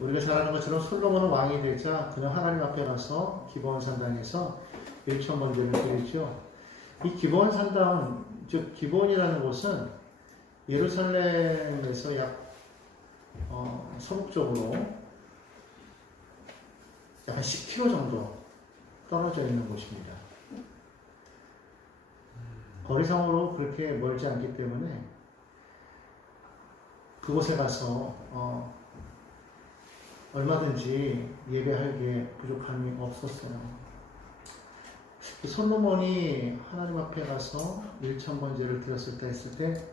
우리가 잘 아는 것처럼 솔로몬은 왕이 되자 그는 하나님 앞에 가서 기브온 산당에서 일천 번제를 드리죠. 이 기브온 산당, 즉 기브온이라는 곳은 예루살렘에서 약 서북쪽으로 약간 10km 정도 떨어져 있는 곳입니다. 거리상으로 그렇게 멀지 않기 때문에 그곳에 가서 얼마든지 예배할 게 부족함이 없었어요. 솔로몬이 하나님 앞에 가서 일천번제를 드렸을 때 했을 때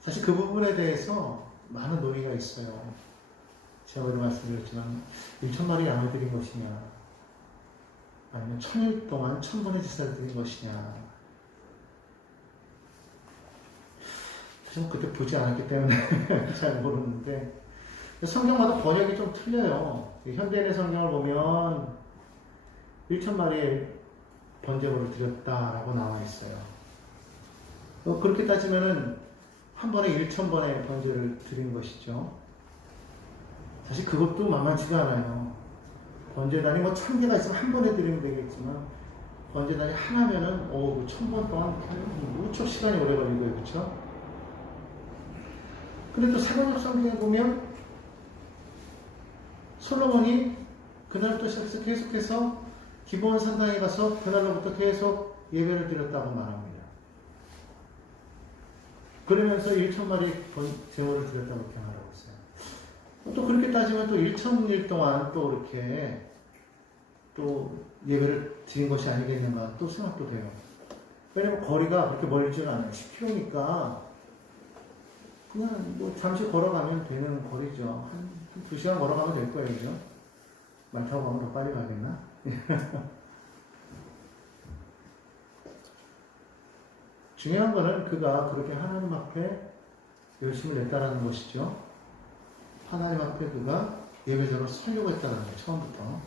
사실 그 부분에 대해서 많은 논의가 있어요. 제가 오늘 말씀드렸지만 1,000마리 양을 드린 것이냐 아니면 1000일 동안 1000번의 제사를 드린 것이냐. 사실 그때 보지 않았기 때문에 잘 모르는데 성경마다 번역이 좀 틀려요. 현대인의 성경을 보면 1,000마리의 번제물을 드렸다라고 나와 있어요. 그렇게 따지면은 한 번에 1,000번의 번제를 드린 것이죠. 사실 그것도 만만치가 않아요. 번제단이 뭐 1000개가 있으면 한 번에 드리면 되겠지만 번제단이 하나면은 1000번 동안 무척 시간이 오래 걸리고요. 그렇죠? 근데 또 세번역 성경에 보면 솔로몬이 그날부터 시작해서 계속해서 기브온 산당에 가서 그날로부터 계속 예배를 드렸다고 말합니다. 그러면서 1,000마리 제물을 드렸다고 이렇게 말하고 있어요. 또 그렇게 따지면 또 1,000일 동안 또 이렇게 또 예배를 드린 것이 아니겠는가 또 생각도 돼요. 왜냐면 거리가 그렇게 멀지는 않아요. 10km니까 그냥 뭐 잠시 걸어가면 되는 거리죠. 한 2시간 걸어가면 될 거예요. 그죠? 말 타고 가면 더 빨리 가겠나? 중요한 거는 그가 그렇게 하나님 앞에 열심을 냈다라는 것이죠. 하나님 앞에 그가 예배자로 서려고 했다는 거예요. 처음부터.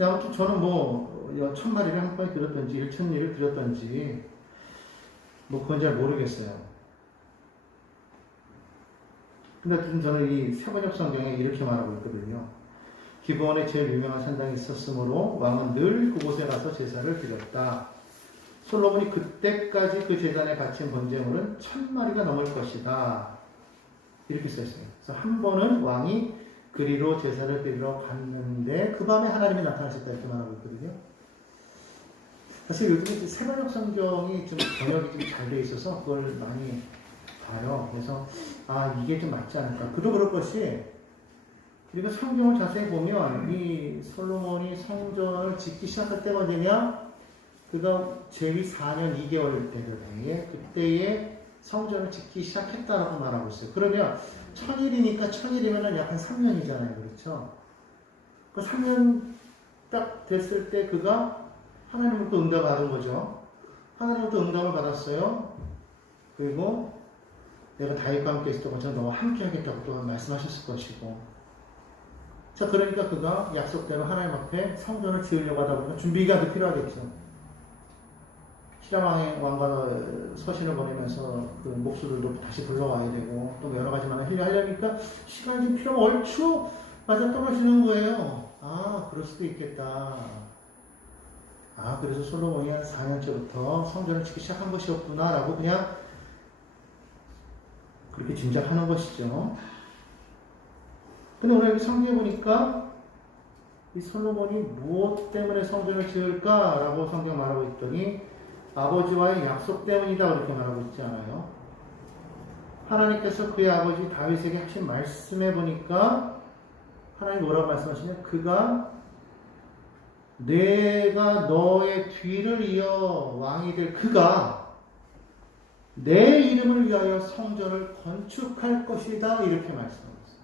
아무튼 저는 뭐 1,000마리를 한 번에 드렸던지 1,000일을 드렸던지 뭐 그건 잘 모르겠어요. 근데 저는 이 세번역 성경에 이렇게 말하고 있거든요. 기브온에 제일 유명한 산당이 있었으므로 왕은 늘 그곳에 가서 제사를 드렸다. 솔로몬이 그때까지 그 제단에 바친 번제물은 1000마리가 넘을 것이다. 이렇게 써있어요. 그래서 한 번은 왕이 그리로 제사를 드리러 갔는데 그 밤에 하나님이 나타나셨다 이렇게 말하고 있거든요. 사실 요즘 세번역 성경이 좀 번역이 좀 잘 돼 있어서 그걸 많이 봐요. 그래서 이게 좀 맞지 않을까. 그도 그럴 것이 그리고 성경을 자세히 보면 이 솔로몬이 성전을 짓기 시작할 때가 언제냐? 그가 제위 4년 2개월 되거든요. 그때에 성전을 짓기 시작했다라고 말하고 있어요. 그러면 1000일이니까 1000일이면 약 한 3년이잖아요. 그렇죠? 그 3년 딱 됐을 때 그가 하나님으로부터 응답을 받은 거죠. 하나님으로부터 응답을 받았어요. 그리고 내가 다윗과 함께 있었던 것처럼 너와 함께 하겠다고 또 말씀하셨을 것이고. 자, 그러니까 그가 약속대로 하나님 앞에 성전을 지으려고 하다 보면 준비가 더 필요하겠죠. 히람 왕과 서신을 보내면서 그 목수들도 다시 불러와야 되고 또 여러 가지 많은 일을 하려니까 시간이 좀 필요하면 얼추 맞아 떨어지는 거예요. 그럴 수도 있겠다. 그래서 솔로몬이 한 4년째부터 성전을 짓기 시작한 것이었구나 라고 그냥 그렇게 짐작하는 것이죠. 근데 오늘 여기 성경에 보니까 이 솔로몬이 무엇 때문에 성전을 지을까? 라고 성경 말하고 있더니 아버지와의 약속 때문이다 그렇게 말하고 있지 않아요? 하나님께서 그의 아버지 다윗에게 하신 말씀해 보니까 하나님 뭐라고 말씀하시냐? 그가 내가 너의 뒤를 이어 왕이 될 그가 내 이름을 위하여 성전을 건축할 것이다 이렇게 말씀하고 있어요.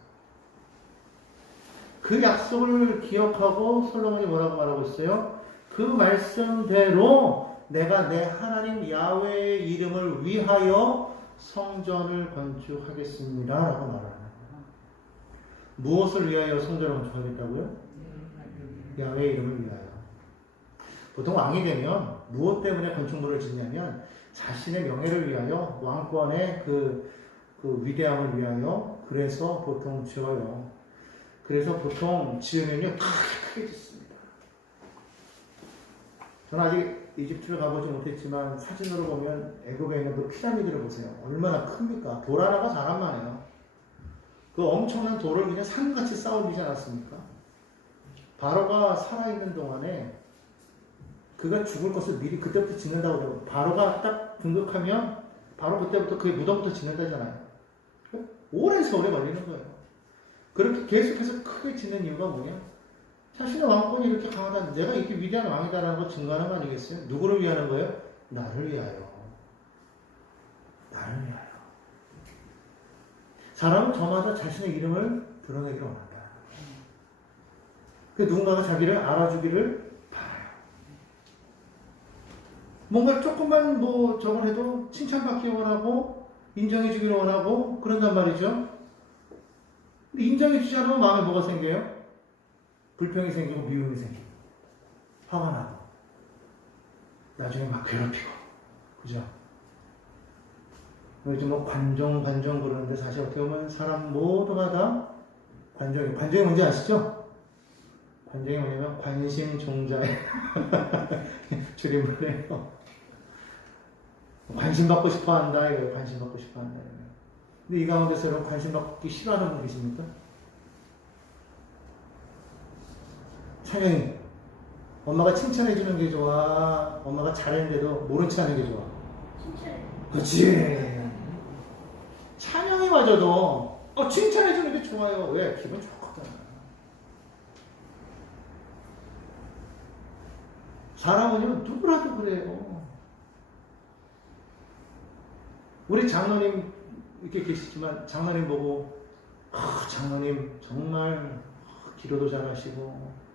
그 약속을 기억하고 솔로몬이 뭐라고 말하고 있어요? 그 말씀대로 내가 내 하나님 야훼의 이름을 위하여 성전을 건축하겠습니다 라고 말하는 거예요. 무엇을 위하여 성전을 건축하겠다고요? 야훼의 이름을 위하여. 보통 왕이 되면 무엇 때문에 건축물을 짓냐면 자신의 명예를 위하여, 왕권의 그 위대함을 위하여 그래서 보통 지어요. 그래서 보통 지으면요 크게 짓습니다. 저는 아직 이집트를 가보지 못했지만 사진으로 보면 애굽에 있는 그 피라미드를 보세요. 얼마나 큽니까? 돌 하나가 사람만 해요. 그 엄청난 돌을 그냥 산같이 쌓아 올리지 않았습니까? 바로가 살아있는 동안에 그가 죽을 것을 미리 그때부터 짓는다고 그러고, 바로가 딱 등극하면 바로 그때부터 그의 무덤부터 짓는다잖아요. 오랜 세월에 걸리는 거예요. 그렇게 계속해서 크게 짓는 이유가 뭐냐? 자신의 왕권이 이렇게 강하다, 내가 이렇게 위대한 왕이다라는 걸 증거하는 거 아니겠어요? 누구를 위하는 거예요? 나를 위하여. 나를 위하여. 사람은 저마다 자신의 이름을 드러내기를 원한다. 그 누군가가 자기를 알아주기를 바라요. 뭔가 조금만 뭐 저걸 해도 칭찬받기 원하고 인정해주기를 원하고 그런단 말이죠. 근데 인정해주지 않으면 마음에 뭐가 생겨요? 불평이 생기고 미움이 생기고 화가 나고 나중에 막 괴롭히고, 그죠? 요즘 뭐 관종 그러는데 사실 어떻게 보면 사람 모두가 다 관종이 뭔지 아시죠? 관종이 뭐냐면 관심 종자의 줄임말이에요. 관심 받고 싶어 한다 이거예요. 관심 받고 싶어 한다 이거예요. 근데 이 가운데서 여러분 관심 받기 싫어하는 분 계십니까? 찬영이 엄마가 칭찬해주는 게 좋아? 엄마가 잘했는데도 모른 체 하는 게 좋아? 칭찬해. 그렇지. 찬영이마저도 칭찬해주는 게 좋아요. 왜? 기분 좋거든. 사람은요 누구라도 그래요. 우리 장로님 이렇게 계시지만 장로님 보고 장로님 정말 기도도 잘하시고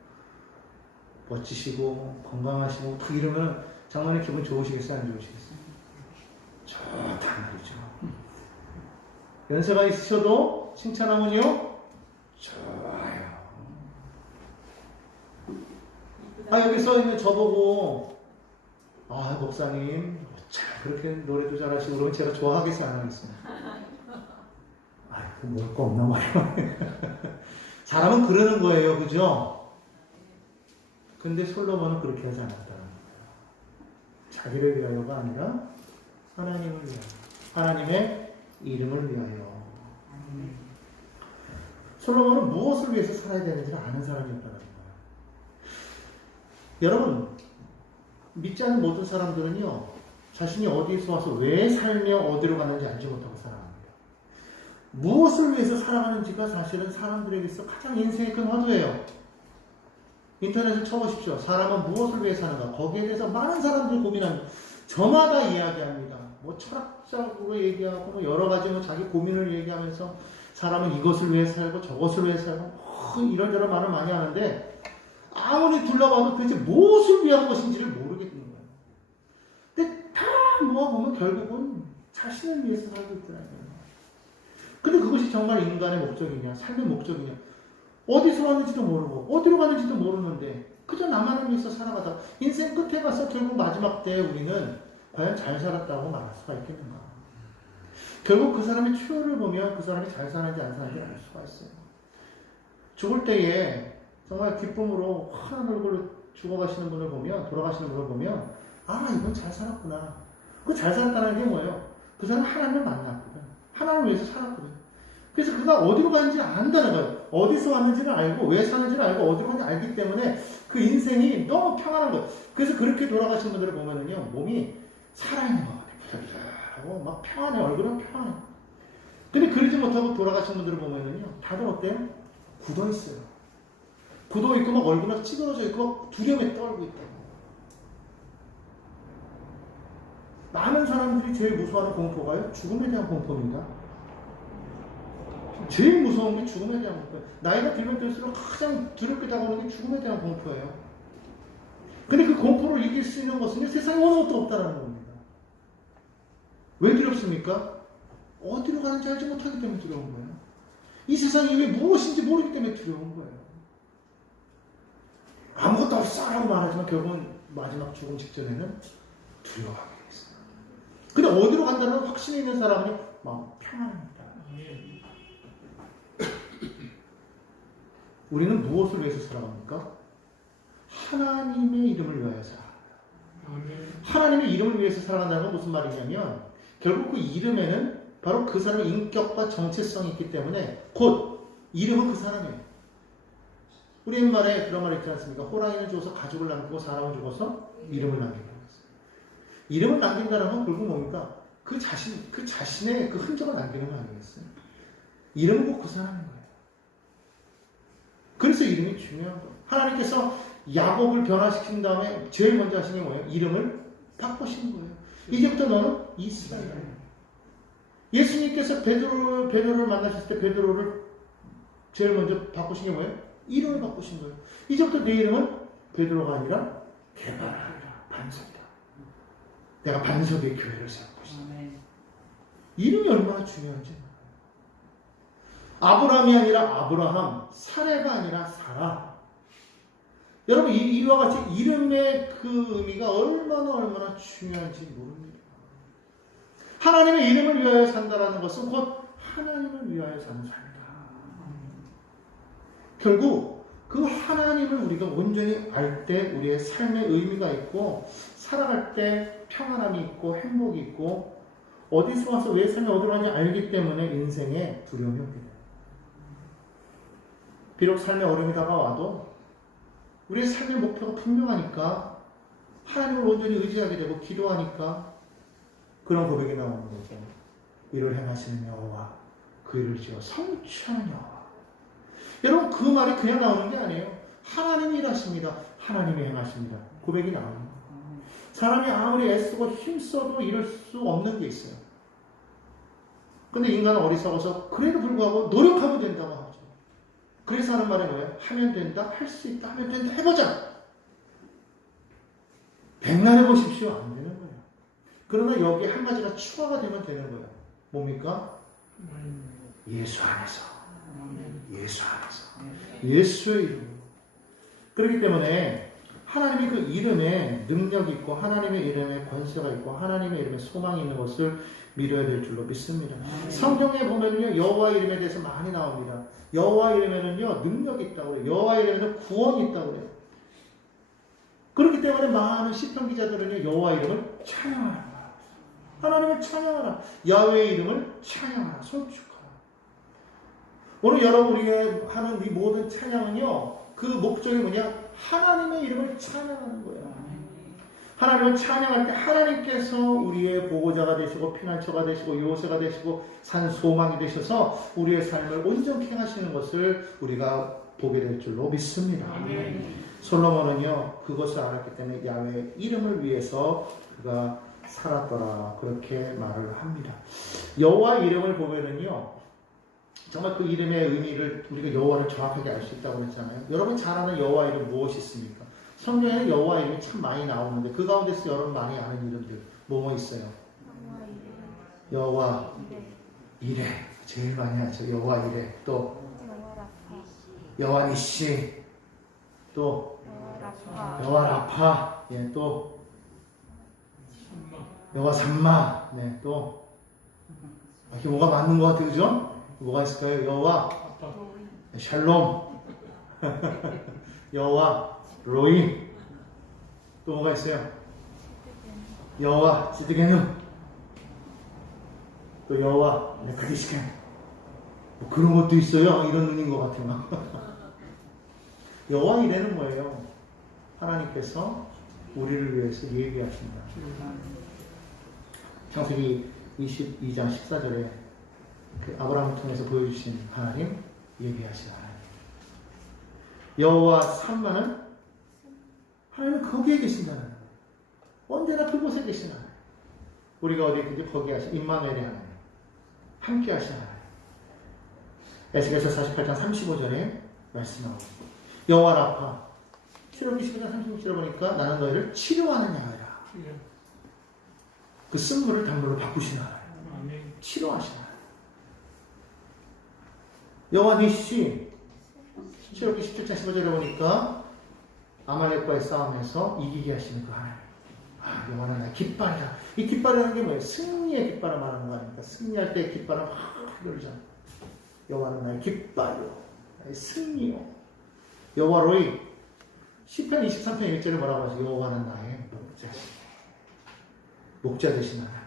멋지시고 건강하시고 그 이러면 장로님 기분 좋으시겠어요? 안 좋으시겠어요? 좋단 말이죠. 연세가 있으셔도 칭찬하면요 좋아요. 여기서 있는 저보고 목사님 참 그렇게 노래도 잘하시고 그러면 제가 좋아하겠어요? 안 하겠어요? 뭘 거 없나 말이야. 사람은 그러는 거예요, 그죠? 근데 솔로몬은 그렇게 하지 않았다는 거예요. 자기를 위하여가 아니라 하나님을 위하여, 하나님의 이름을 위하여. 솔로몬은 무엇을 위해서 살아야 되는지를 아는 사람이었다는 거예요. 여러분, 믿지 않는 모든 사람들은요, 자신이 어디에서 와서 왜 살며 어디로 가는지 알지 못하고 살아갑니다. 무엇을 위해서 살아가는지가 사실은 사람들에게서 가장 인생의 큰 화두예요. 인터넷을 쳐보십시오. 사람은 무엇을 위해 사는가? 거기에 대해서 많은 사람들이 고민합니다. 저마다 이야기합니다. 뭐 철학적으로 얘기하고 뭐 여러 가지 자기 고민을 얘기하면서 사람은 이것을 위해 살고 저것을 위해 살고 이런저런 말을 많이 하는데 아무리 둘러봐도 도대체 무엇을 위한 것인지를 모르겠는 거예요. 근데 다 모아보면 결국은 자신을 위해서 살고 있더라고요. 근데 그것이 정말 인간의 목적이냐, 삶의 목적이냐, 어디서 왔는지도 모르고 어디로 가는지도 모르는데 그저 나만을 위해서 살아가다 인생 끝에 가서 결국 마지막 때 우리는 과연 잘 살았다고 말할 수가 있겠는가? 결국 그 사람의 추월을 보면 그 사람이 잘 사는지 안 사는지 알 수가 있어요. 죽을 때에 정말 기쁨으로 환한 얼굴로 죽어가시는 분을 보면, 돌아가시는 분을 보면 이건 잘 살았구나. 그 잘 살았다는 게 뭐예요? 그 사람 하나님을 만났거든. 하나님을 위해서 살았거든. 그래서 그가 어디로 가는지 안다는 거예요. 어디서 왔는지를 알고 왜 사는지를 알고 어디로 가는지 알기 때문에 그 인생이 너무 평안한 거예요. 그래서 그렇게 돌아가신 분들을 보면은요, 몸이 살아있는 것 같아요. 막 평안해. 얼굴은 평안해. 근데 그러지 못하고 돌아가신 분들을 보면은요, 다들 어때요? 굳어있어요. 굳어있고 막 얼굴이 찌그러져 있고 막 두려움에 떨고 있다고. 많은 사람들이 제일 무서워하는 공포가요? 죽음에 대한 공포입니다. 제일 무서운 게 죽음에 대한 공포예요. 나이가 들면 들수록 가장 두렵게 다가오는 게 죽음에 대한 공포예요. 근데 그 공포를 이길 수 있는 것은 세상에 어느 것도 없다는 겁니다. 왜 두렵습니까? 어디로 가는지 알지 못하기 때문에 두려운 거예요. 이 세상이 왜 무엇인지 모르기 때문에 두려운 거예요. 아무것도 없어 라고 말하지만 결국은 마지막 죽음 직전에는 두려워하게 됐어요. 근데 어디로 간다는 확신이 있는 사람은 마음 평안합니다. 우리는 무엇을 위해서 살아갑니까? 하나님의 이름을 위하여 살아갑니다. 하나님의 이름을 위해서 살아간다는 건 무슨 말이냐면 결국 그 이름에는 바로 그 사람의 인격과 정체성이 있기 때문에 곧 이름은 그 사람이에요. 우리 옛말에 그런 말 있지 않습니까? 호랑이는 죽어서 가죽을 남기고 사람은 죽어서 이름을 남긴다고 했어요. 이름을 남긴다는 건 결국 뭡니까? 그 자신의 그 흔적을 남기는 거 아니겠어요? 이름은 꼭 그 사람인 거예요. 그래서 이름이 중요한 거예요. 하나님께서 야곱을 변화시킨 다음에 제일 먼저 하신 게 뭐예요? 이름을 바꾸신 거예요. 이제부터 너는 이스라엘이에요. 예수님께서 베드로를 만나셨을 때 베드로를 제일 먼저 바꾸신 게 뭐예요? 이름을 바꾸신 거예요. 이제부터 내 이름은 베드로가 아니라 개발하라, 반석이다. 내가 반석의 교회를 세울 것이다. 이름이 얼마나 중요한지. 아브라함이 아니라 아브라함, 사레가 아니라 사라. 여러분 이와 같이 이름의 그 의미가 얼마나 중요한지 모릅니다. 하나님의 이름을 위하여 산다라는 것은 곧 하나님을 위하여 사는 삶이다. 결국 그 하나님을 우리가 온전히 알 때 우리의 삶의 의미가 있고 살아갈 때 평안함이 있고 행복이 있고 어디서 와서 왜 삶이 어디로 가는지 알기 때문에 인생에 두려움이 없게 돼요. 비록 삶의 어려움이 다가와도 우리의 삶의 목표가 분명하니까 하나님을 온전히 의지하게 되고 기도하니까 그런 고백이 나오는 거죠. 이를 행하시는 여호와 그 일을 지어 성취하는 여호와. 여러분 그 말이 그냥 나오는 게 아니에요. 하나님이 일하십니다. 하나님이 행하십니다. 고백이 나옵니다. 사람이 아무리 애쓰고 힘써도 이룰 수 없는 게 있어요. 근데 인간은 어리석어서 그래도 불구하고 노력하면 된다고 하죠. 그래서 하는 말이 뭐예요? 하면 된다, 할 수 있다, 하면 된다, 해보자. 백날 해보십시오. 안 되는 거예요. 그러나 여기에 한 가지가 추가가 되면 되는 거예요. 뭡니까? 예수 안에서. 예수 안에서. 예수의 이름. 그렇기 때문에 하나님이 그 이름에 능력이 있고 하나님의 이름에 권세가 있고 하나님의 이름에 소망이 있는 것을 믿어야 될 줄로 믿습니다. 성경에 보면요 여호와 이름에 대해서 많이 나옵니다. 여호와 이름에는요 능력이 있다고 그래요. 여호와 이름에는 구원이 있다고 그래요. 그렇기 때문에 많은 시편 기자들은요 여호와 이름을 찬양하라. 하나님을 찬양하라. 야훼의 이름을 찬양하라. 송축하라. 오늘 여러분 우리가 하는 이 모든 찬양은요 그 목적이 뭐냐? 하나님의 이름을 찬양하는 거예요. 하나님을 찬양할 때 하나님께서 우리의 보호자가 되시고 피난처가 되시고 요새가 되시고 산 소망이 되셔서 우리의 삶을 온전케 하시는 것을 우리가 보게 될 줄로 믿습니다. 솔로몬은요 그것을 알았기 때문에 야훼의 이름을 위해서 그가 살았더라 그렇게 말을 합니다. 여호와 이름을 보면은요 정말 그 이름의 의미를 우리가 여호와를 정확하게 알 수 있다고 했잖아요. 여러분 잘 아는 여호와 이름 무엇이 있습니까? 성경에는 여호와 이름이 참 많이 나오는데 그 가운데서 여러분 많이 아는 이름들 뭐 있어요? 여호와 이레 제일 많이 하죠. 여호와 이레 또 여호와 니시 또 여호와 라파 예, 또 여호와 삼마 네, 또 이렇게 뭐가 맞는 것 같아요. 그죠? 뭐가 있을까요? 여호와 샬롬 여호와 로이 또 뭐가 있어요? 여호와 지드게누 또 여호와 네카디시켄 뭐 그런 것도 있어요. 이런 눈인 것 같아요. 여호와 이래는 뭐예요? 하나님께서 우리를 위해서 예비하신다. 창세기 22장 14절에 그 아브라함을 통해서 보여주신 하나님, 예비하신 하나님. 여호와 삼마는 하나님은 거기에 계신다는 거예요. 언제나 그곳에 계신 하나님. 우리가 어디 있든지 거기 하신 임마누엘의 하나님. 함께 하신 하나님. 에스겔서 48장 35절에 말씀하고 여호와 라파 출애굽기 15장 36절에 보니까 나는 너희를 치료하는 양이라. 그 쓴물을 단물로 바꾸신 하나님. 치료하신 하나님. 여호와 니시 출애굽기 17장 15절에 보니까 아말렉과의 싸움에서 이기게 하시는 그 하나님. 아, 여호와는 나의 깃발이다. 이 깃발이라는 게 뭐예요? 승리의 깃발을 말하는 거 아닙니까? 승리할 때 깃발은 확 열리잖아요. 여호와는 나의 깃발이요, 나의 승리요. 여호와로이 시편 23편 1절에 뭐라고 하죠? 여호와는 나의 목자시네. 목자 되신 하나님.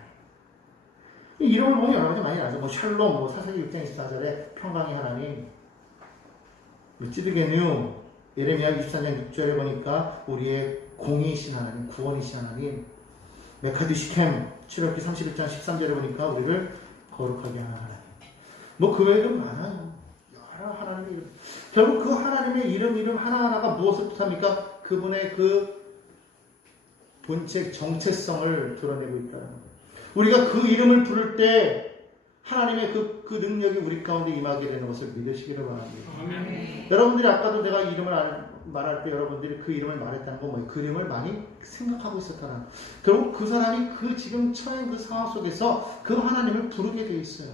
이 이름을 보면 여러 가지 많이 나죠. 뭐 샬롬, 뭐 사사기 6장 24절에 평강의 하나님, 뭐 찌드게누, 예레미야 24장 6절에 보니까 우리의 공의이신 하나님, 구원이신 하나님, 메카드시캠 7월기 31장 13절에 보니까 우리를 거룩하게 하는 하나님. 뭐 그 외에도 많아요. 여러 하나님의 이름. 결국 그 하나님의 이름 하나하나가 무엇을 뜻합니까? 그분의 그 본체, 정체성을 드러내고 있다는 거예요. 우리가 그 이름을 부를 때 하나님의 그 능력이 우리 가운데 임하게 되는 것을 믿으시기를 바랍니다. 여러분들이 아까도 내가 이름을 말할 때 여러분들이 그 이름을 말했다는 건 뭐예요? 그 이름을 많이 생각하고 있었다는. 결국 그 사람이 그 지금 처한 그 상황 속에서 그 하나님을 부르게 돼 있어요.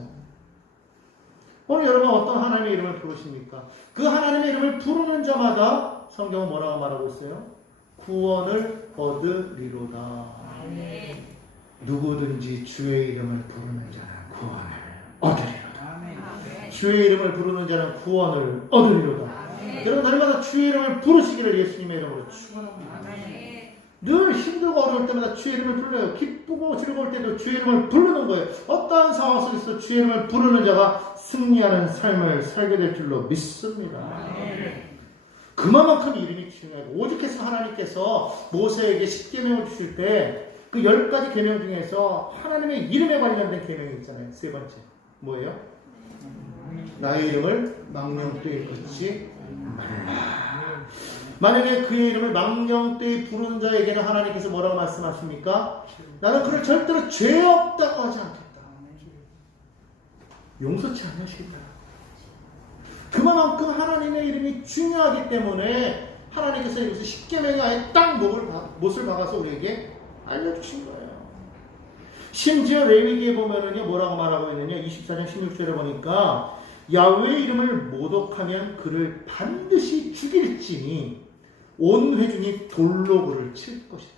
오늘 여러분 어떤 하나님의 이름을 부르십니까? 그 하나님의 이름을 부르는 자마다 성경은 뭐라고 말하고 있어요? 구원을 얻으리로다. 누구든지 주의 이름을 부르는 자는 구원을 얻으리로다. 주의 이름을 부르는 자는 구원을 얻으리로다. 여러분 날마다 주의 이름을 부르시기를 예수님의 이름으로 축원합니다. 늘 힘들고 어려울 때마다 주의 이름을 불러요. 기쁘고 즐거울 때도 주의 이름을 부르는 거예요. 어떠한 상황 속에서 주의 이름을 부르는 자가 승리하는 삶을 살게 될 줄로 믿습니다. 그만큼 이름이 중요해요. 오직해서 하나님께서 모세에게 10계명을 주실 때 그 10가지 계명 중에서 하나님의 이름에 관련된 계명이 있잖아요. 세 번째 뭐예요? 나의 이름을 망령되이 부르지 말라. 만약에 그의 이름을 망령되이 부르는 자에게는 하나님께서 뭐라고 말씀하십니까? 나는 그를 절대로 죄 없다고 하지 않겠다. 용서치 않으시겠다. 그만큼 하나님의 이름이 중요하기 때문에 하나님께서 여기서 10계명에 아예 딱 못을 박아서 우리에게 알려주신 거예요. 심지어 레위기에 보면은요 뭐라고 말하고 있느냐 24장 16절에 보니까 야훼의 이름을 모독하면 그를 반드시 죽일지니 온 회중이 돌로 그를 칠 것이다.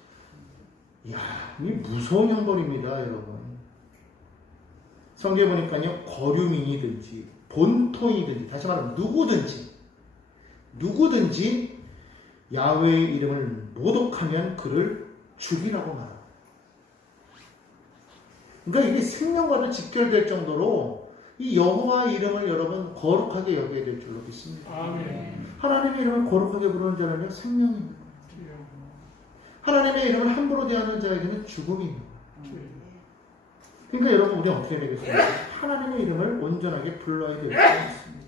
이야, 이 무서운 형벌입니다, 여러분. 성경에 보니까요 거류민이든지 본토이든지 다시 말하면 누구든지 야훼의 이름을 모독하면 그를 죽이라고 말합니다. 그러니까 이게 생명과도 직결될 정도로 이 여호와 이름을 여러분 거룩하게 여겨야 될 줄로 믿습니다. 아멘. 하나님의 이름을 거룩하게 부르는 자는요 생명입니다. 하나님의 이름을 함부로 대하는 자에게는 죽음입니다. 그러니까 여러분 우리 어떻게 되겠습니까? 하나님의 이름을 온전하게 불러야 될 줄 믿습니다.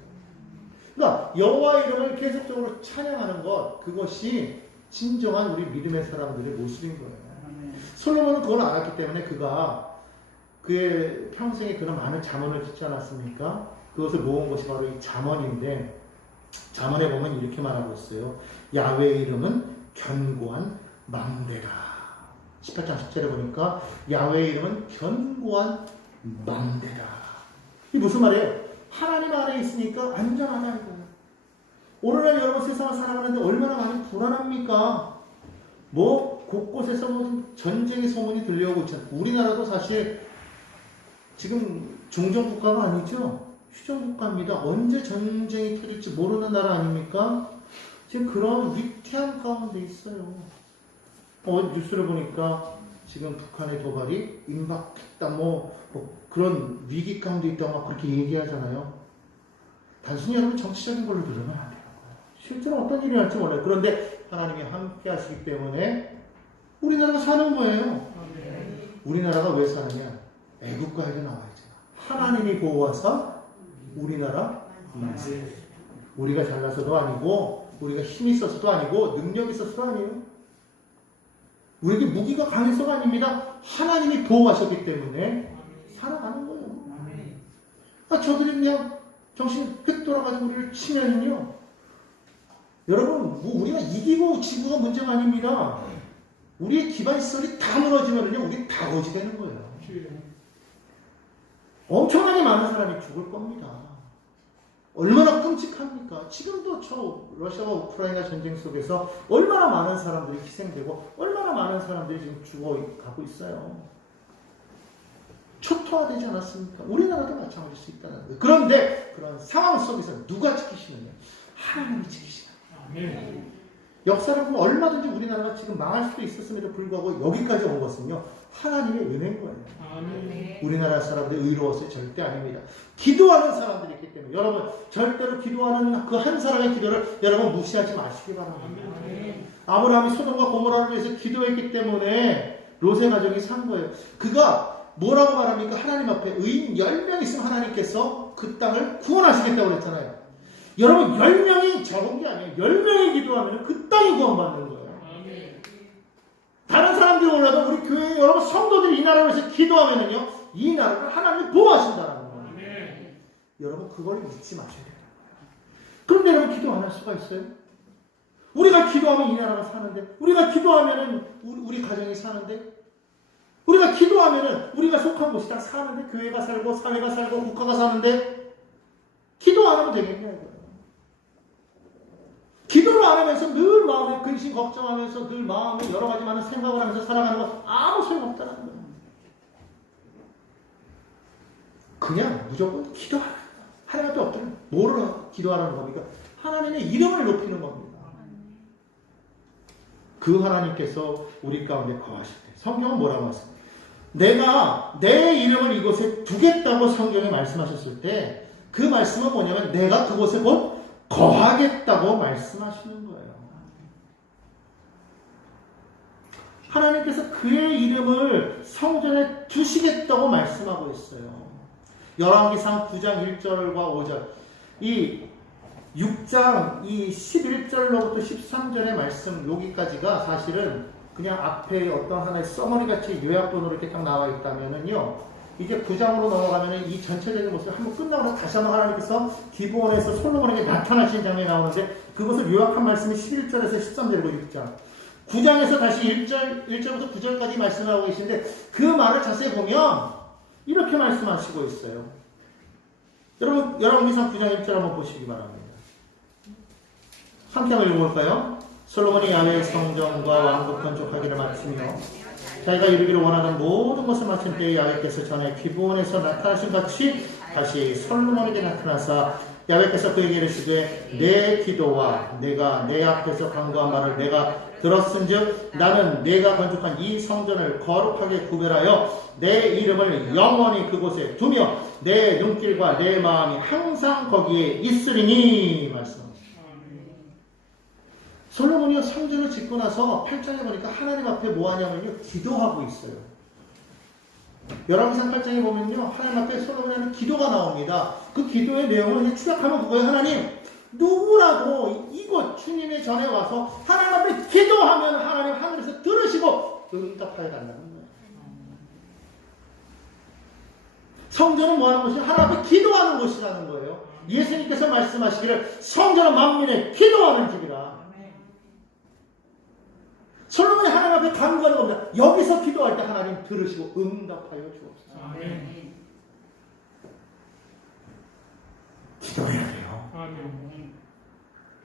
그러니까 여호와 이름을 계속적으로 찬양하는 것 그것이 진정한 우리 믿음의 사람들의 모습인 거예요. 솔로몬은 그걸 알았기 때문에 그의 평생에 그런 많은 잠언을 짓지 않았습니까? 그것을 모은 것이 바로 이 잠언인데 잠언에 보면 이렇게 말하고 있어요. 야훼의 이름은 견고한 망대다. 18장 10절에 보니까 야훼의 이름은 견고한 망대다. 이게 무슨 말이에요? 하나님 안에 있으니까 안전하다 이거예요. 오늘날 여러분 세상을 살아가는데 얼마나 많이 불안합니까? 뭐 곳곳에서 뭐 전쟁의 소문이 들려오고 있잖아요. 우리나라도 사실 지금 종전국가가 아니죠. 휴전국가입니다. 언제 전쟁이 터질지 모르는 나라 아닙니까? 지금 그런 위태한 가운데 있어요. 뉴스를 보니까 지금 북한의 도발이 임박했다 뭐 그런 위기 가운데 있다고 막 그렇게 얘기하잖아요. 단순히 여러분 정치적인 걸로 들으면 안 돼요. 실제로 어떤 일이 날지 몰라요. 그런데 하나님이 함께 하시기 때문에 우리나라가 사는 거예요. 우리나라가 왜 사느냐? 애국가에도 나와있죠. 하나님이 보호하사 우리나라 만세. 우리가 잘나서도 아니고 우리가 힘이 있어서도 아니고 능력이 있어서도 아니에요. 우리에게 무기가 강해서가 아닙니다. 하나님이 보호하셨기 때문에 살아가는 거예요. 저들이 그냥 정신 휙 돌아가지고 우리를 치면요. 여러분, 우리가 이기고 지구가 문제가 아닙니다. 우리의 기반 시설이 다 무너지면요, 우리 다 거지되는 거예요. 엄청나게 많은 사람이 죽을 겁니다. 얼마나 끔찍합니까? 지금도 러시아와 우크라이나 전쟁 속에서 얼마나 많은 사람들이 희생되고 얼마나 많은 사람들이 지금 죽어가고 있어요. 초토화되지 않았습니까? 우리나라도 마찬가지일 수 있다는 거예요. 그런데 그런 상황 속에서 누가 지키시느냐? 하나님이 지키시는 거예요. 역사를 보면 얼마든지 우리나라가 지금 망할 수도 있었음에도 불구하고 여기까지 온 것은요, 하나님의 은혜인 거예요. 우리나라 사람들이 의로웠어요? 절대 아닙니다. 기도하는 사람들이 있기 때문에 여러분 절대로 기도하는 그 한 사람의 기도를 여러분 무시하지 마시기 바랍니다. 아브라함이 소돔과 고모라를 위해서 기도했기 때문에 롯의 가족이 산 거예요. 그가 뭐라고 말합니까? 하나님 앞에 의인 10명 있으면 하나님께서 그 땅을 구원하시겠다고 그랬잖아요. 여러분 10명이 적은 게 아니에요. 10명이 기도하면 그 땅이 구원받는 거예요. 다른 사람들이 몰라도 우리 교회 여러분 성도들이 이 나라를 위해서 기도하면은요, 이 나라를 하나님이 보호하신다는 거예요. 여러분 그걸 잊지 마셔야 돼요. 그런데 여러분 기도 안 할 수가 있어요? 우리가 기도하면 이 나라가 사는데, 우리가 기도하면은 우리 가정이 사는데, 우리가 기도하면은 우리가 속한 곳이 다 사는데, 교회가 살고 사회가 살고 국가가 사는데, 기도 안 하면 되겠냐고요. 기도를 안 하면서 늘 마음에 근심 걱정하면서 늘 마음에 여러 가지 많은 생각을 하면서 살아가는 건 아무 소용없다는 거예요. 그냥 무조건 기도하라. 하나님 앞에 엎드려 뭐를 기도하라는 겁니까? 하나님의 이름을 높이는 겁니다. 그 하나님께서 우리 가운데 거하실 때 성경은 뭐라고 하십니까? 내가 내 이름을 이곳에 두겠다고 성경에 말씀하셨을 때 그 말씀은 뭐냐면 내가 그곳에 곧 거하겠다고 말씀하시는 거예요. 하나님께서 그의 이름을 성전에 두시겠다고 말씀하고 있어요. 열왕기상 9장 1절과 5절, 이 6장 이 11절로부터 13절의 말씀 여기까지가 사실은 그냥 앞에 어떤 하나의 써머리같이 요약본으로 이렇게 딱 나와 있다면은요, 이제 9장으로 넘어가면은 이 전체적인 모습을 한번 끝나고 나서 다시 한번 하나님께서 기브온에서 솔로몬에게 나타나신 장면이 나오는데, 그것을 요약한 말씀이 11절에서 13절이고 6장. 9장에서 다시 1절부터 9절까지 말씀하고 계시는데, 그 말을 자세히 보면 이렇게 말씀하시고 있어요. 여러분, 열왕기상 9장 1절 한번 보시기 바랍니다. 함께 한번 읽어볼까요? 솔로몬이 야훼의 성전과 왕국 건축하기를 마치며 자기가 이루기를 원하는 모든 것을 마친 때에 야훼께서 전에 기브온에서 나타나신 같이 다시 솔로몬에게 나타나사 야훼께서 그에게 이르시되 내 기도와 내가 내 앞에서 간구한 말을 내가 들었은즉 나는 내가 건축한 이 성전을 거룩하게 구별하여 내 이름을 영원히 그곳에 두며 내 눈길과 내 마음이 항상 거기에 있으리니 말씀합니다. 솔로몬이 성전을 짓고 나서 8장에 보니까 하나님 앞에 뭐 하냐면요, 기도하고 있어요. 열왕기상 8장에 보면요, 하나님 앞에 솔로몬이 하는 기도가 나옵니다. 그 기도의 내용을 추적하면 그거예요. 하나님, 누구라도 이곳 주님의 전에 와서 하나님 앞에 기도하면 하나님 하늘에서 들으시고 응답하여 달라는 거예요. 성전은 뭐 하는 곳이냐? 하나님 앞에 기도하는 곳이라는 거예요. 예수님께서 말씀하시기를 성전은 만민의 기도하는 집이라. 솔로몬이 하나님 앞에 간구하는 겁니다. 여기서 기도할 때 하나님 들으시고 응답하여 주옵소서. 아멘. 기도해야 돼요. 아멘.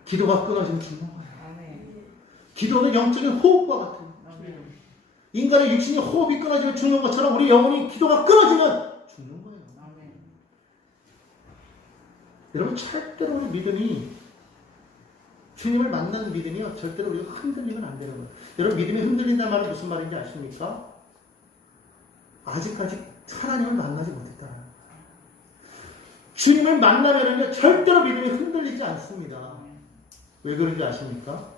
기도가 끊어지면 죽는 거예요. 아멘. 기도는 영적인 호흡과 같은 거예요. 인간의 육신이 호흡이 끊어지면 죽는 것처럼 우리 영혼이 기도가 끊어지면 죽는 거예요. 아멘. 여러분 절대로 우리 믿음이 주님을 만난 믿음이요, 절대로 우리가 흔들리면 안 되는 거예요. 여러분 믿음이 흔들린다는 말은 무슨 말인지 아십니까? 아직까지 하나님을 만나지 못했다는 거예요. 주님을 만나면은요 절대로 믿음이 흔들리지 않습니다. 왜 그런지 아십니까?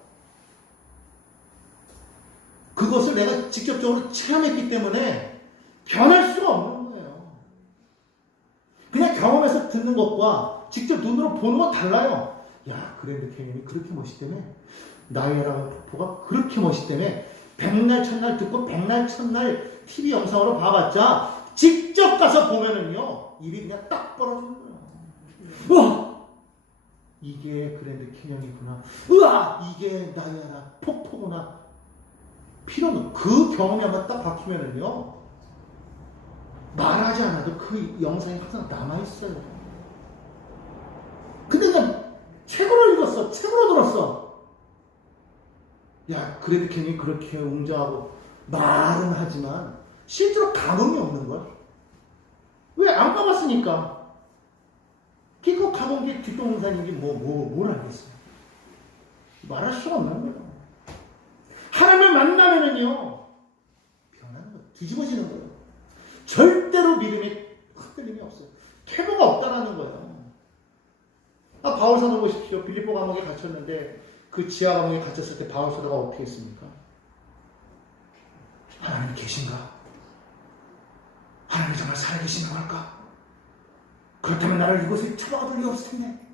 그것을 내가 직접적으로 체험했기 때문에 변할 수가 없는 거예요. 그냥 경험해서 듣는 것과 직접 눈으로 보는 건 달라요. 야, 그랜드 캐니언이 그렇게 멋있다며, 나이아가라 폭포가 그렇게 멋있다며, 백날 첫날 듣고 백날 첫날 TV 영상으로 봐봤자 직접 가서 보면은요 입이 그냥 딱 벌어지는 거예요. 우와, 이게 그랜드 캐니언이구나. 우와, 이게 나이아가라 폭포구나. 필요는 그 경험이 한번 딱 박히면은요 말하지 않아도 그 영상이 항상 남아있어요. 근데 그냥 책으로 읽었어, 책으로 들었어. 야, 그래도 괜히 그렇게 웅장하고 말은 하지만 실제로 감흥이 없는 거야. 왜? 안 가봤으니까. 그거 가본 게 뒷동산인지 뭘 알겠어요. 말할 수가 없는 거예요. 하나님을 만나면은요, 변하는 거예요. 뒤집어지는 거예요. 절대로 믿음에 흔들림이 없어요. 퇴보가 없다라는 거예요. 바울 사도 보십시오. 빌립보 감옥에 갇혔는데 그 지하 감옥에 갇혔을 때 바울 사도가 어떻게 했습니까? 하나님 계신가? 하나님 정말 살아계신 걸까? 그렇다면 나를 이곳에 처박아둘 리가 없을 텐데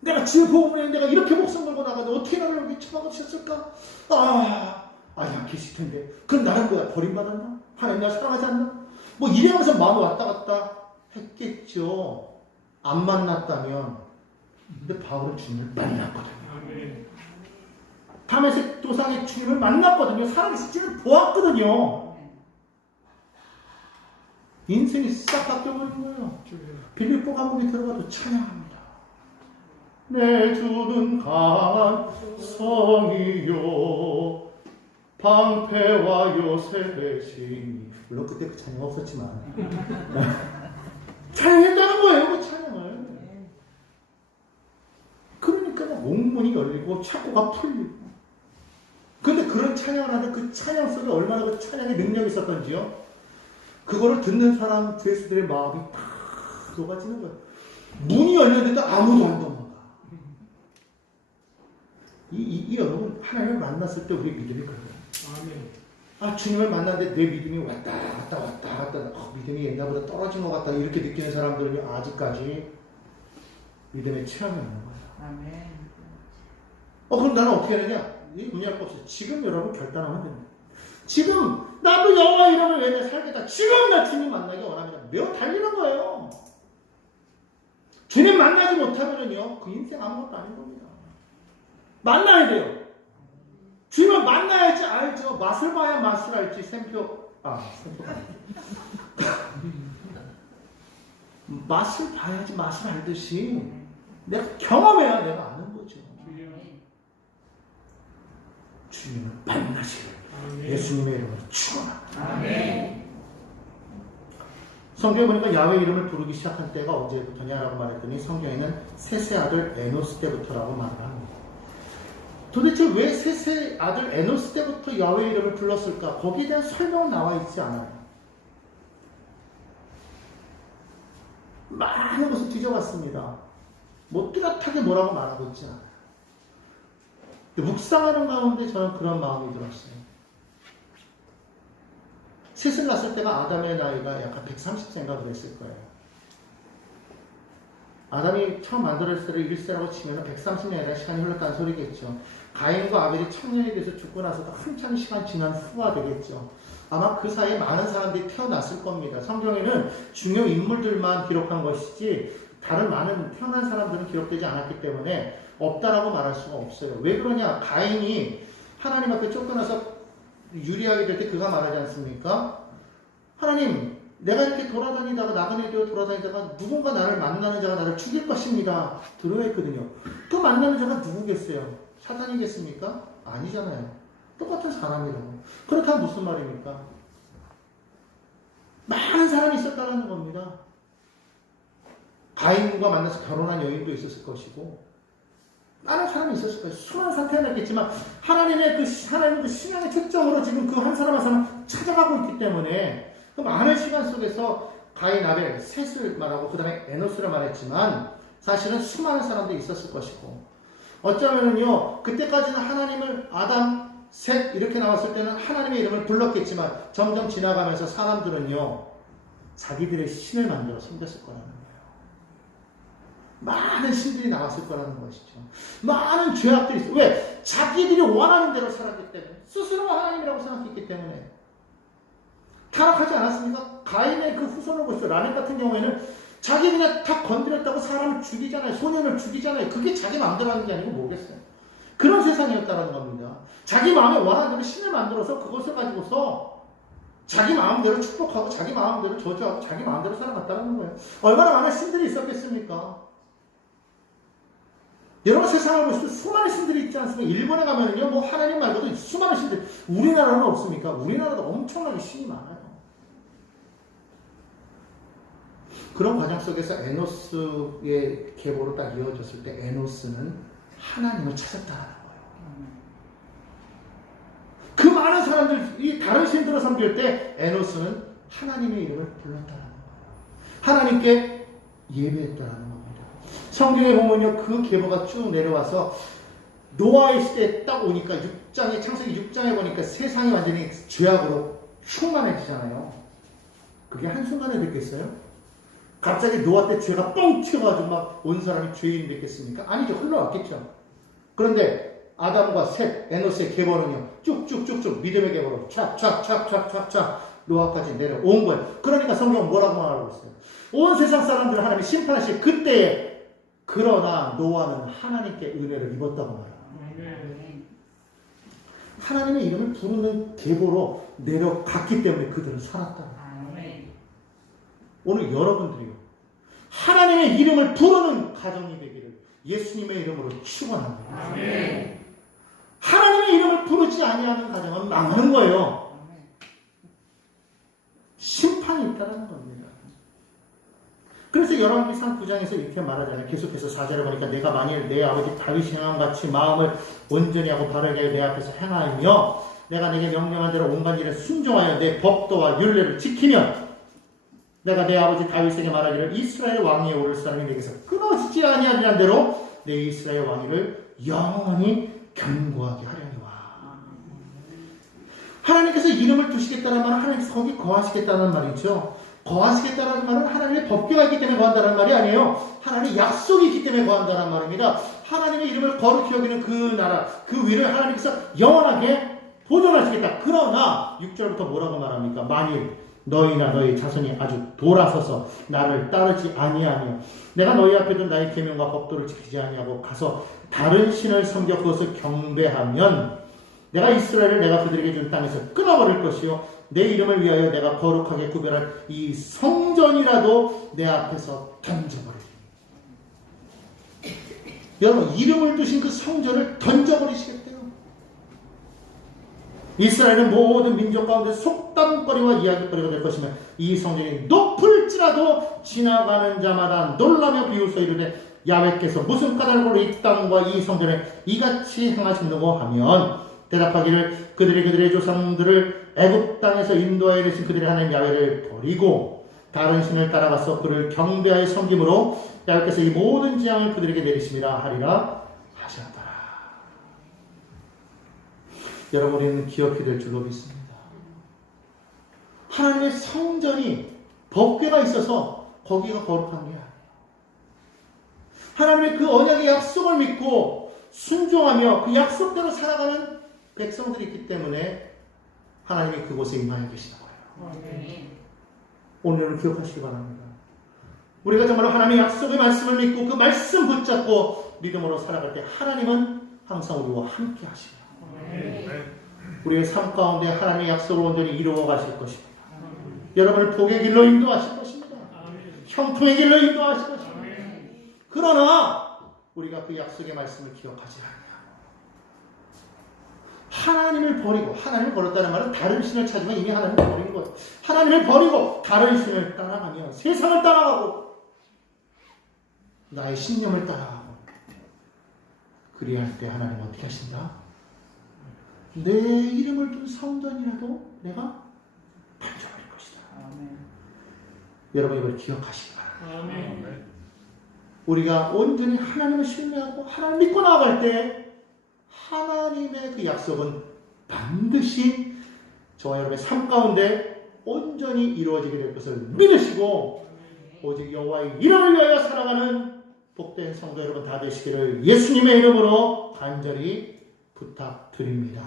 내가 주의 보험을 내가 이렇게 목숨 걸고 나가도 어떻게 나를 여기 처박아 주셨을까? 야 계실 텐데 그럼 나는 뭐야? 버림받았나? 하나님 나를 사랑하지 않나? 뭐 이래면서 마음이 왔다 갔다 했겠죠. 안 만났다면. 근데 바울은 주님을 만났거든요. 다메섹 도상의 주님을 만났거든요. 살아계신지를 보았거든요. 인생이 싹 바뀌어버린 거예요. 빌립보 감옥에 들어가도 찬양합니다. 내 주는 강한 성이요 방패와 요새 대신. 물론 그때 그 찬양 없었지만 찬양했다는 거예요. 그 찬양을. 그러니까 옥문이 열리고 착고가 풀리고. 근데 그런 찬양을 하는데 그 찬양 속에 얼마나 그 찬양의 능력이 있었던지요. 그거를 듣는 사람 죄수들의 마음이 팍 녹아지는 거예요. 문이 열렸는데 아무도 안 도망가. 이 여러분 하나님을 만났을 때 우리 믿음이 그래요. 주님을 만났는데 내 믿음이 왔다 갔다 믿음이 옛날보다 떨어진 것 같다 이렇게 느끼는 사람들은 아직까지 믿음의 체험이 없는 거예요. 아멘. 그럼 나는 어떻게 해야 되냐? 이 문제할 거 없어요. 지금 여러분 결단하면 됩니다. 지금 나도 여호와 이름을 외쳐 살겠다. 지금 나 주님 만나기 원합니다. 몇 달리는 거예요. 주님 만나지 못하면요 그 인생 아무것도 아닌 겁니다. 만나야 돼요. 주님을 만나야지 알죠. 맛을 봐야 맛을 알지. 맛을 봐야지 맛을 알듯이 내가 경험해야 내가 아는 거죠. 주님을 만나시길 예수님의 이름으로 축원합니다. 성경에 보니까 야훼 이름을 부르기 시작한 때가 언제부터냐라고 말했더니 성경에는 셋의 아들 에노스 때부터라고 말을 합니다. 도대체 왜 셋의 아들 에노스 때부터 야훼 이름을 불렀을까? 거기에 대한 설명은 나와 있지 않아요. 많은 것을 뒤져봤습니다. 뚜렷하게 뭐라고 말하고 있지 않아요. 묵상하는 가운데 저는 그런 마음이 들었어요. 셋을 낳았을 때가 아담의 나이가 약간 130세인가 그랬을 거예요. 아담이 처음 만들었을 때를 1세라고 치면 130년이라는 시간이 흘렀다는 소리겠죠. 가인과 아벨이 청년이 돼서 죽고 나서도 한참 시간 지난 후가 되겠죠. 아마 그 사이에 많은 사람들이 태어났을 겁니다. 성경에는 중요 인물들만 기록한 것이지 다른 많은 태어난 사람들은 기록되지 않았기 때문에 없다라고 말할 수가 없어요. 왜 그러냐? 가인이 하나님 앞에 쫓겨나서 유리하게 될 때 그가 말하지 않습니까? 하나님, 내가 이렇게 돌아다니다가 나그네 되어 돌아다니다가 누군가 나를 만나는 자가 나를 죽일 것입니다. 들어야 했거든요. 그 만나는 자가 누구겠어요? 사탄이겠습니까? 아니잖아요. 똑같은 사람이라고. 그렇다면 무슨 말입니까? 많은 사람이 있었다는 겁니다. 가인과 만나서 결혼한 여인도 있었을 것이고 많은 사람이 있었을 거예요. 수많은 사람이 태어났겠지만 하나님의 그 신앙의 초점으로 지금 그 한 사람 한 사람 찾아가고 있기 때문에 그 많은 시간 속에서 가인, 아벨, 셋을 말하고 그 다음에 에노스를 말했지만 사실은 수많은 사람들이 있었을 것이고 어쩌면은요 그때까지는 하나님을 아담, 셋 이렇게 나왔을 때는 하나님의 이름을 불렀겠지만 점점 지나가면서 사람들은요 자기들의 신을 만들어 섬겼을 거라는 거예요. 많은 신들이 나왔을 거라는 것이죠. 많은 죄악들이 있어요. 왜? 자기들이 원하는 대로 살았기 때문에 스스로가 하나님이라고 생각했기 때문에 타락하지 않았습니까? 가인의 그 후손을 보시죠. 라멕 같은 경우에는 자기 그냥 다 건드렸다고 사람을 죽이잖아요. 소년을 죽이잖아요. 그게 자기 마음대로 하는 게 아니고 뭐겠어요? 그런 세상이었다는 겁니다. 자기 마음에 원하는 대로 신을 만들어서 그것을 가지고서 자기 마음대로 축복하고 자기 마음대로 저주하고 자기 마음대로 살아갔다는 거예요. 얼마나 많은 신들이 있었겠습니까? 여러분 세상을 보시면 수많은 신들이 있지 않습니까? 일본에 가면은요, 뭐 하나님 말고도 수많은 신들. 우리나라는 없습니까? 우리나라도 엄청나게 신이 많아요. 그런 과정 속에서 에노스의 계보로 딱 이어졌을 때 에노스는 하나님을 찾았다는 거예요. 그 많은 사람들, 이 다른 신들을 섬길 때 에노스는 하나님의 이름을 불렀다는 거예요. 하나님께 예배했다는 겁니다. 성경에 보면요, 그 계보가 쭉 내려와서 노아 있을 때 딱 오니까 창세기 6장에 보니까 세상이 완전히 죄악으로 충만해지잖아요. 그게 한순간에 됐겠어요? 갑자기 노아 때 죄가 뻥 튀어가지고 막 온 사람이 죄인이 됐겠습니까? 아니죠. 흘러왔겠죠. 그런데 아담과 셋, 에노스의 계보는요, 쭉쭉쭉쭉 믿음의 계보로 촥촥촥촥촥촥 노아까지 내려온 거예요. 그러니까 성경은 뭐라고 말하고 있어요? 온 세상 사람들을 하나님이 심판하실 그때에, 그러나 노아는 하나님께 은혜를 입었다고 말해요. 하나님의 이름을 부르는 계보로 내려갔기 때문에 그들은 살았다. 오늘 여러분들이요, 하나님의 이름을 부르는 가정이 되기를 예수님의 이름으로 축원합니다. 하나님의 이름을 부르지 아니하는 가정은 망하는 거예요. 심판이 있다는 겁니다. 그래서 열왕기상 9장에서 이렇게 말하잖아요. 계속해서 4절에 보니까 내가 만일 내 아버지 다윗이 행한 같이 마음을 온전히 하고 바르게 내 앞에서 행하며 내가 내게 명령한 대로 온갖 일에 순종하여 내 법도와 율례를 지키면 내가 내 아버지 다윗에게 말하기를 이스라엘 왕위에 오를 사람이 내게서 끊어지지 아니하리란 대로 내 이스라엘 왕위를 영원히 견고하게 하려니와. 하나님께서 이름을 두시겠다는 말은 하나님께서 거기 거하시겠다는 말이죠. 거하시겠다는 말은 하나님의 법궤가 있기 때문에 거한다는 말이 아니에요. 하나님의 약속이 있기 때문에 거한다는 말입니다. 하나님의 이름을 거룩히 여기는 그 나라, 그 위를 하나님께서 영원하게 보존하시겠다. 그러나 6절부터 뭐라고 말합니까? 만일 너희나 너희 자손이 아주 돌아서서 나를 따르지 아니하며 내가 너희 앞에 둔 나의 계명과 법도를 지키지 아니하고 가서 다른 신을 섬겨 그것을 경배하면 내가 이스라엘을 내가 그들에게 준 땅에서 끊어버릴 것이요 내 이름을 위하여 내가 거룩하게 구별할 이 성전이라도 내 앞에서 던져버리리. 여러분, 이름을 두신 그 성전을 던져버리시겠대요. 이스라엘은 모든 민족 가운데 속담거리와 이야기거리가 될 것이며 이 성전이 높을지라도 지나가는 자마다 놀라며 비웃어 이르되 야훼께서 무슨 까닭으로 이 땅과 이 성전에 이같이 행하셨는고 하면 대답하기를 그들의 조상들을 애굽 땅에서 인도하여 이르신 그들의 하나님 야훼를 버리고 다른 신을 따라가서 그를 경배하여 섬김으로 야훼께서 이 모든 재앙을 그들에게 내리심이라 하리라 하셨더라. 여러분, 우리는 기억해야 될 줄로 믿습니다. 하나님의 성전이 법궤가 있어서 거기가 거룩한 게 아니에요. 하나님의 그 언약의 약속을 믿고 순종하며 그 약속대로 살아가는 백성들이 있기 때문에 하나님이 그곳에 임하여 계시는 거예요. 오늘은 기억하시기 바랍니다. 우리가 정말로 하나님의 약속의 말씀을 믿고 그 말씀 붙잡고 믿음으로 살아갈 때 하나님은 항상 우리와 함께 하십니다. 우리의 삶 가운데 하나님의 약속을 온전히 이루어 가실 것입니다. 여러분을 복의 길로 인도하실 것입니다. 형통의 길로 인도하실 것입니다. 그러나 우리가 그 약속의 말씀을 기억하지 않냐. 하나님을 버리고, 하나님을 버렸다는 말은 다른 신을 찾으면 이미 하나님을 버린 거예요. 하나님을 버리고 다른 신을 따라가며 세상을 따라가고 나의 신념을 따라가고 그리할 때 하나님은 어떻게 하신다? 내 이름을 둔 성전이라도 내가 던져버릴 것이다. 아멘. 여러분 이걸 기억하시기 바랍니다. 아멘. 우리가 온전히 하나님을 신뢰하고 하나님을 믿고 나아갈 때 하나님의 그 약속은 반드시 저와 여러분의 삶 가운데 온전히 이루어지게 될 것을 믿으시고 오직 여호와의 이름을 위하여 살아가는 복된 성도 여러분 다 되시기를 예수님의 이름으로 간절히 부탁드립니다.